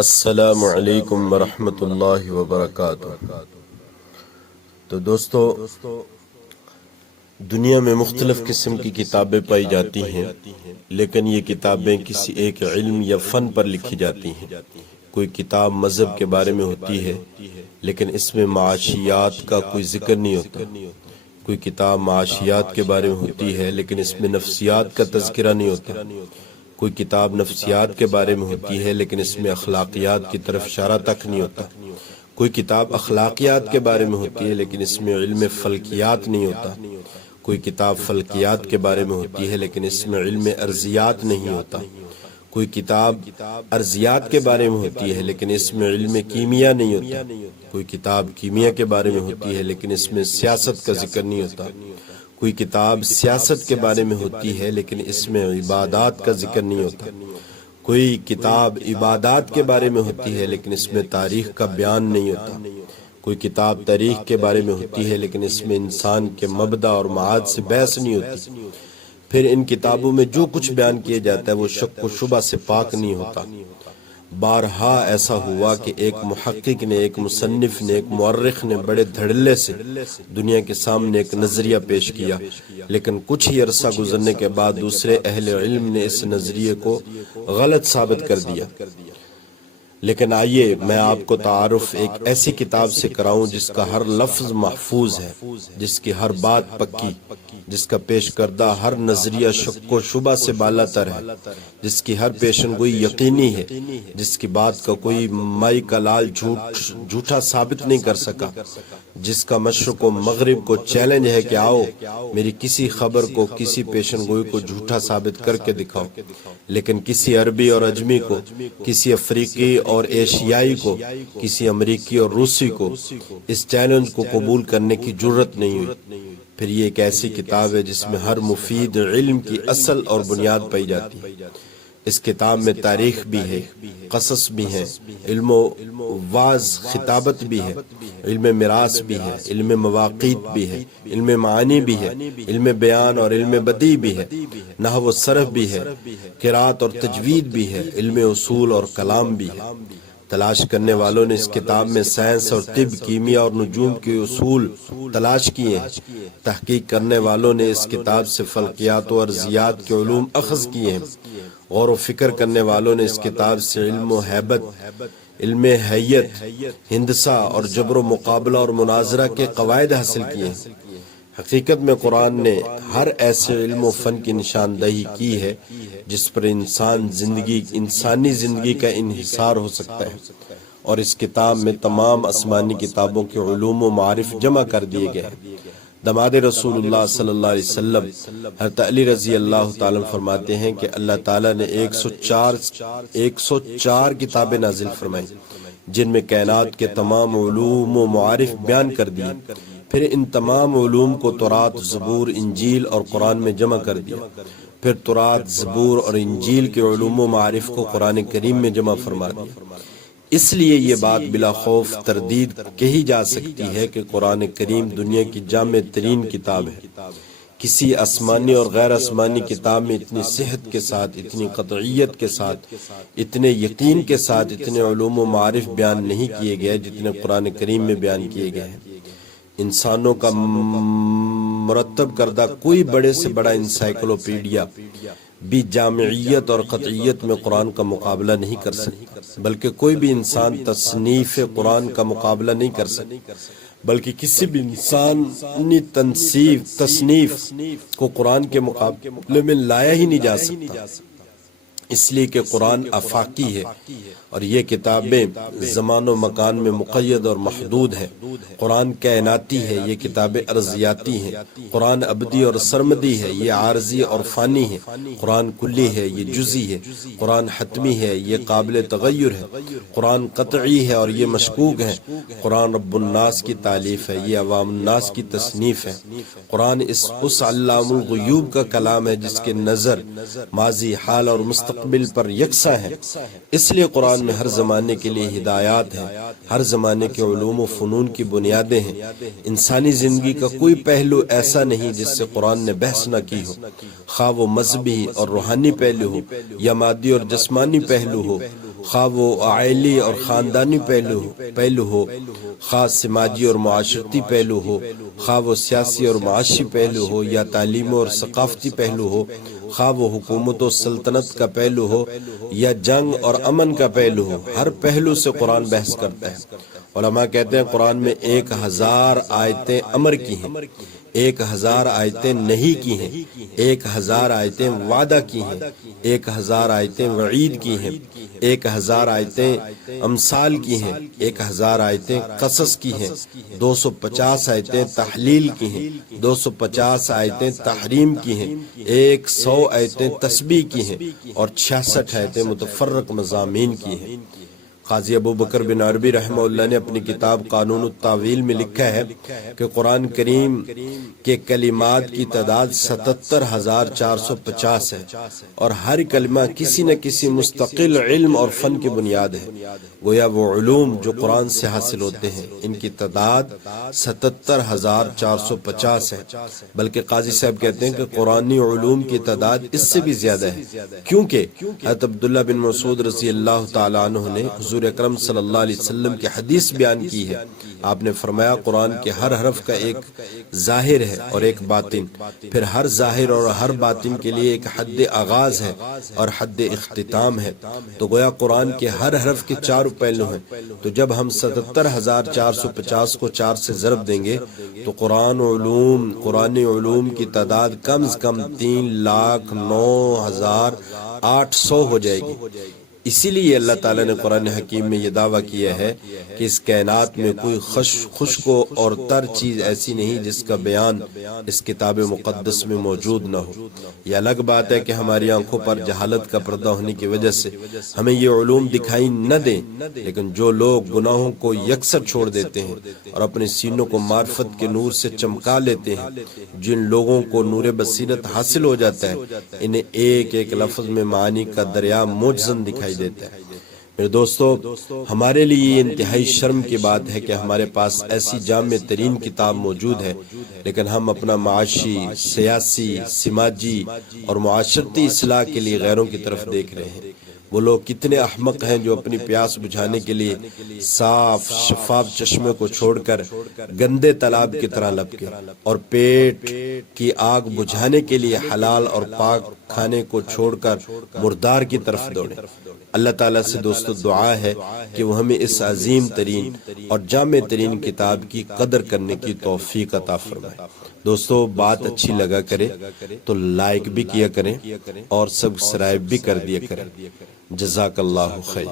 السلام علیکم ورحمۃ اللہ وبرکاتہ۔ تو دوستو، دنیا میں مختلف قسم کی کتابیں پائی جاتی ہیں، لیکن یہ کتابیں کسی ایک علم یا فن پر لکھی جاتی ہیں۔ کوئی کتاب مذہب کے بارے میں ہوتی ہے، لیکن اس میں معاشیات کا کوئی ذکر نہیں ہوتا۔ کوئی کتاب معاشیات کے بارے میں ہوتی ہے، لیکن اس میں نفسیات کا تذکرہ نہیں ہوتا۔ کوئی کتاب نفسیات کے بارے میں ہوتی ہے، لیکن اس میں اخلاقیات کی طرف اشارہ تک نہیں ہوتا۔ کوئی کتاب اخلاقیات کے بارے میں ہوتی ہے، لیکن اس میں علم فلکیات نہیں ہوتا۔ کوئی کتاب فلکیات کے بارے میں ہوتی ہے، لیکن اس میں علم ارضیات نہیں ہوتا۔ کوئی کتاب ارضیات کے بارے میں ہوتی ہے، لیکن اس میں علم کیمیا نہیں ہوتا۔ کوئی کتاب کیمیا کے بارے میں ہوتی ہے، لیکن اس میں سیاست کا ذکر نہیں ہوتا۔ کوئی کتاب سیاست کے بارے میں ہوتی ہے، لیکن اس میں عبادات کا ذکر نہیں ہوتا۔ کوئی کتاب عبادات کے بارے میں ہوتی ہے، لیکن اس میں تاریخ کا بیان نہیں ہوتا۔ کوئی کتاب تاریخ کے بارے میں ہوتی ہے، لیکن اس میں انسان کے مبدا اور معاد سے بحث نہیں ہوتی۔ پھر ان کتابوں میں جو کچھ بیان کیا جاتا ہے وہ شک و شبہ سے پاک نہیں ہوتا۔ بارہا ایسا ہوا کہ ایک محقق نے، ایک مصنف نے، ایک مورخ نے بڑے دھڑلے سے دنیا کے سامنے ایک نظریہ پیش کیا، لیکن کچھ ہی عرصہ گزرنے کے بعد دوسرے اہل علم نے اس نظریے کو غلط ثابت کر دیا۔ لیکن آئیے میں آپ کو تعارف ایک ایسی کتاب سے کراؤں جس کا ہر لفظ محفوظ ہے، جس کی ہر بات پکی، جس کا پیش کردہ ہر نظریہ شک و شبہ سے بالا تر ہے، جس کی ہر پیشن گوئی یقینی ہے، جس کی بات کا کوئی مائی کا لال جھوٹا ثابت نہیں کر سکا، جس کا مشرق و مغرب کو چیلنج ہے کہ آؤ میری کسی خبر کو، کسی پیشن گوئی کو جھوٹا ثابت کر کے دکھاؤ۔ لیکن کسی عربی اور عجمی کو، کسی افریقی اور ایشیائی کو، کسی امریکی اور روسی کو اس چیلنج کو قبول کرنے کی جرت نہیں ہوئی۔ پھر یہ ایک ایسی کتاب ہے جس میں ہر مفید علم کی اصل اور بنیاد پائی جاتی ہے۔ اس کتاب میں تاریخ بھی ہے، قصص بھی ہیں، علم و واعظ خطابت بھی ہے، علم میراث بھی ہے، علم مواقیت بھی ہے، علم معانی بھی ہے، علم بیان اور علم بدیع بھی ہے، نحو و صرف بھی ہے، قرات اور تجوید بھی ہے، علم اصول اور کلام بھی ہے۔ تلاش کرنے والوں نے اس کتاب میں سائنس اور طب، کیمیا اور نجوم کے اصول تلاش کیے ہیں۔ تحقیق کرنے والوں نے اس کتاب سے فلکیات و ارضیات کے علوم اخذ کیے ہیں۔ غور و فکر کرنے والوں نے اس کتاب سے علم و حیبت، علم حیت، ہندسہ اور جبر و مقابلہ اور مناظرہ کے قواعد حاصل کیے ہیں۔ حقیقت میں قرآن نے ہر ایسے علم و فن کی نشاندہی کی ہے جس پر انسانی زندگی کا انحصار ہو سکتا ہے، اور اس کتاب میں تمام آسمانی کتابوں کے علوم و معارف جمع کر دیے گئے ہیں۔ داماد رسول اللہ صلی اللہ علیہ وسلم حضرت علی رضی اللہ تعالیٰ فرماتے ہیں کہ اللہ تعالیٰ نے 104 کتابیں نازل فرمائیں، جن میں کائنات کے تمام علوم و معارف بیان کر دیے۔ پھر ان تمام علوم کو تورات، زبور، انجیل اور قرآن میں جمع کر دیا۔ پھر تورات، زبور اور انجیل کے علوم و معارف کو قرآن کریم میں جمع فرما دیا۔ اس لیے یہ بات بلا خوف تردید کہی جا سکتی ہے کہ قرآن کریم دنیا کی جامع ترین کتاب ہے۔ کسی آسمانی اور غیر آسمانی کتاب میں اتنی صحت کے ساتھ، اتنی قطعیت کے ساتھ، اتنے یقین کے ساتھ اتنے علوم و معارف بیان نہیں کیے گئے جتنے قرآن کریم میں بیان کیے گئے ہیں۔ انسانوں کا مرتب کردہ کوئی بڑے سے بڑا انسائیکلوپیڈیا بھی جامعیت اور قطعیت میں قرآن کا مقابلہ نہیں کر سکتا، بلکہ کوئی بھی انسان تصنیف قرآن کا مقابلہ نہیں کر سکتا، بلکہ کسی بھی انسانی تصنیف کو قرآن کے مقابلے میں لایا ہی نہیں جا سکتا، اس لیے کہ قرآن آفاقی ہے اور یہ کتابیں زمان و مکان میں مقید اور محدود ہیں۔ قرآن کائناتی ہے، یہ کتابیں ارضیاتی ہیں۔ قرآن ابدی اور سرمدی ہے، یہ عارضی اور فانی ہے۔ قرآن کلی ہے، یہ جزئی ہے۔ قرآن حتمی ہے، یہ قابل تغیر ہے۔ قرآن قطعی ہے اور یہ مشکوک ہے۔ قرآن رب الناس کی تالیف ہے، یہ عوام الناس کی تصنیف ہے۔ قرآن اس علام الغیوب کا کلام ہے جس کے نظر ماضی، حال اور مستقبل پر یکساں ہے۔ اس لیے قرآن میں ہر زمانے کے لیے ہدایات ہیں، ہر زمانے کے علوم و فنون کی بنیادیں ہیں۔ انسانی زندگی کا کوئی پہلو ایسا نہیں جس سے قرآن نے بحث نہ کی ہو، خواہ وہ مذہبی اور روحانی پہلو ہو یا مادی اور جسمانی پہلو ہو۔ خواہ وہ عائلی اور خاندانی پہلو ہو، خواہ سماجی اور معاشرتی پہلو ہو، خواہ وہ سیاسی اور معاشی پہلو ہو یا تعلیمی اور ثقافتی پہلو ہو، خواہ وہ حکومت و سلطنت کا پہلو ہو یا جنگ اور امن کا پہلو ہو، ہر پہلو سے قرآن بحث کرتا ہے۔ علماء کہتے ہیں قرآن میں 1000 آیتیں امر کی ہیں، 1000 آیتیں نہیں کی ہیں، 1000 آیتیں وعدہ کی ہیں، 1000 آیتیں وعید کی ہیں، 1000 آیتیں امثال کی ہیں، 1000 آیتیں قصص کی ہیں، 250 آیتیں تحلیل کی ہیں، 250 آیتیں تحریم کی ہیں، 100 آیتیں تسبیح کی ہیں اور 66 آیتیں متفرق مضامین کی ہیں۔ قاضی ابو بکر بن عربی رحمہ اللہ نے اپنی کتاب قانون التاویل میں لکھا ہے کہ قرآن کریم کے کلمات کی تعداد 77,450 ہے اور ہر کلمہ کسی نہ کسی مستقل علم اور فن کی بنیاد ہے۔ گویا وہ علوم جو قرآن سے حاصل ہوتے ہیں ان کی تعداد 77,450 ہے، بلکہ قاضی صاحب کہتے ہیں کہ قرآنی علوم کی تعداد اس سے بھی زیادہ ہے، کیونکہ حضرت عبداللہ بن مسعود رضی اللہ تعالیٰ عنہ نے حضور اکرم صلی اللہ علیہ وسلم کی حدیث بیان کی ہے۔ آپ نے فرمایا قرآن کے ہر حرف کا ایک ظاہر ہے اور ایک باطن، پھر ہر ظاہر اور ہر باطن کے لیے ایک حد آغاز ہے اور حد اختتام ہے۔ تو گویا قرآن کے ہر حرف کے 4 پہلو ہیں، تو جب ہم 77,450 کو 4 سے ضرب دیں گے تو قرآن علوم کی تعداد کم از کم 3,09,800 ہو جائے گی۔ اسی لیے اللہ تعالیٰ نے قرآن حکیم میں یہ دعویٰ کیا ہے کہ اس کائنات میں کوئی خشک اور تر چیز ایسی نہیں جس کا بیان اس کتاب مقدس میں موجود نہ ہو۔ یہ الگ بات ہے کہ ہماری آنکھوں پر جہالت کا پردہ ہونے کی وجہ سے ہمیں یہ علوم دکھائی نہ دیں، لیکن جو لوگ گناہوں کو یکسر چھوڑ دیتے ہیں اور اپنے سینوں کو معرفت کے نور سے چمکا لیتے ہیں، جن لوگوں کو نور بصیرت حاصل ہو جاتا ہے، انہیں ایک ایک لفظ میں معانی کا دریا موجزن دکھائی دیتا ہے۔ میرے دوستو، ہمارے لیے یہ انتہائی شرم کی بات ہے کہ ہمارے پاس ایسی جامع ترین کتاب موجود ہے، لیکن ہم اپنا معاشی، سیاسی، سماجی اور معاشرتی اصلاح کے لیے غیروں کی طرف دیکھ رہے ہیں۔ وہ لوگ کتنے احمق ہیں جو اپنی پیاس بجھانے کے لیے صاف شفاف چشمے کو چھوڑ کر گندے تالاب کی طرح لپکے اور پیٹ کی آگ بجھانے کے لیے حلال اور پاک کھانے کو چھوڑ کر مردار کی طرف دوڑے۔ اللہ تعالیٰ سے دوستو دعا ہے کہ وہ ہمیں اس عظیم ترین اور جامع ترین کتاب کی قدر کرنے کی توفیق عطا فرمائے۔ دوستو، بات اچھی لگا کرے تو لائک بھی کیا کریں اور سبسکرائب بھی کر دیا کریں۔ جزاک اللہ خیر۔